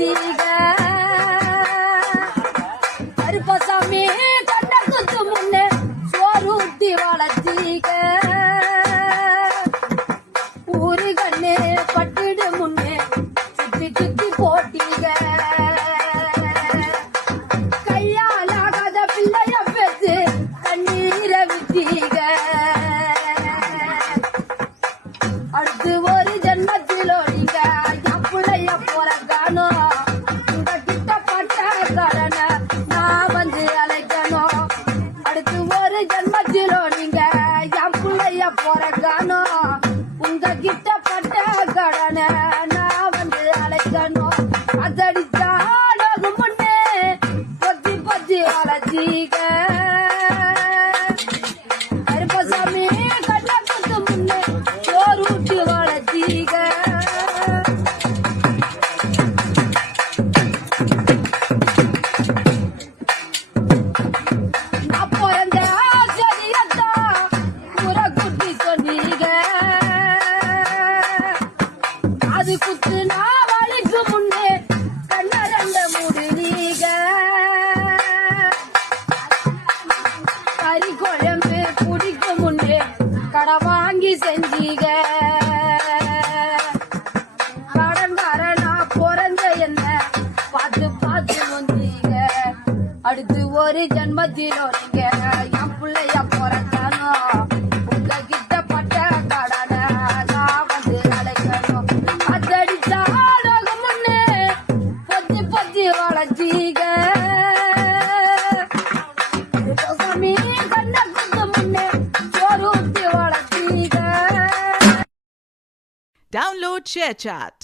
வளர்த்தீங்க கருப்பசாமி கண்ணத்துக்கு முன்னே சோறு ஊட்டி வளர்த்தீங்க ஊரு கண்ணே பட்டுடு முன்னே சுத்தி சுத்தி போட்டீங்க கையாலாகாத பிள்ளைய பேசு கண்ணீரை விட்டீங்க அடுத்து ஒரு ஜென்மத்திலோ நீங்க என் பிள்ளைய போறக்கானோ உங்க கிட்ட பட்ட கடனை நான் வந்து அழைக்கணும் அடுத்து ஒரு ஜென்மத்திலோ நீங்க என் பிள்ளைய போறக்கானோ உங்க கிட்ட பட்ட கடனை நான் வந்து அழைக்கணும் அதடிச்சாலும் முன்னே பத்தி பத்தி வளர்த்தீங்க கருப்பசாமி கண்ணத்துக்கு முன்னே சோறு ஊட்டி வளர்த்தீங்க நான் பிறந்த ஆச்சரியத்தான் முறை குட்டி சொன்னீங்க அது குத்து நான் வலிக்கு முன்னே கண்ண ரெண்ட மூடுனீங்க கறி குழம்பு குடிக்கு முன்னே கடை வாங்கி செஞ்சீங்க கடன்காரனா பிறந்த என்ன பார்த்து பார்த்து வந்தீங்க அடுத்து ஒரு ஜென்மத்திலோ நீங்க என் பிள்ளைய பிறந்தானோ உங்க கிட்ட பட்ட கடனை நான் வந்து அழைக்கணும் அதடிச்சாலும் முன்னே பத்தி பத்தி வளர்த்தீங்க சாமி கண்ணத்துக்கு முன்னே சோறு ஊட்டி வளர்த்தீங்க Download ShareChat.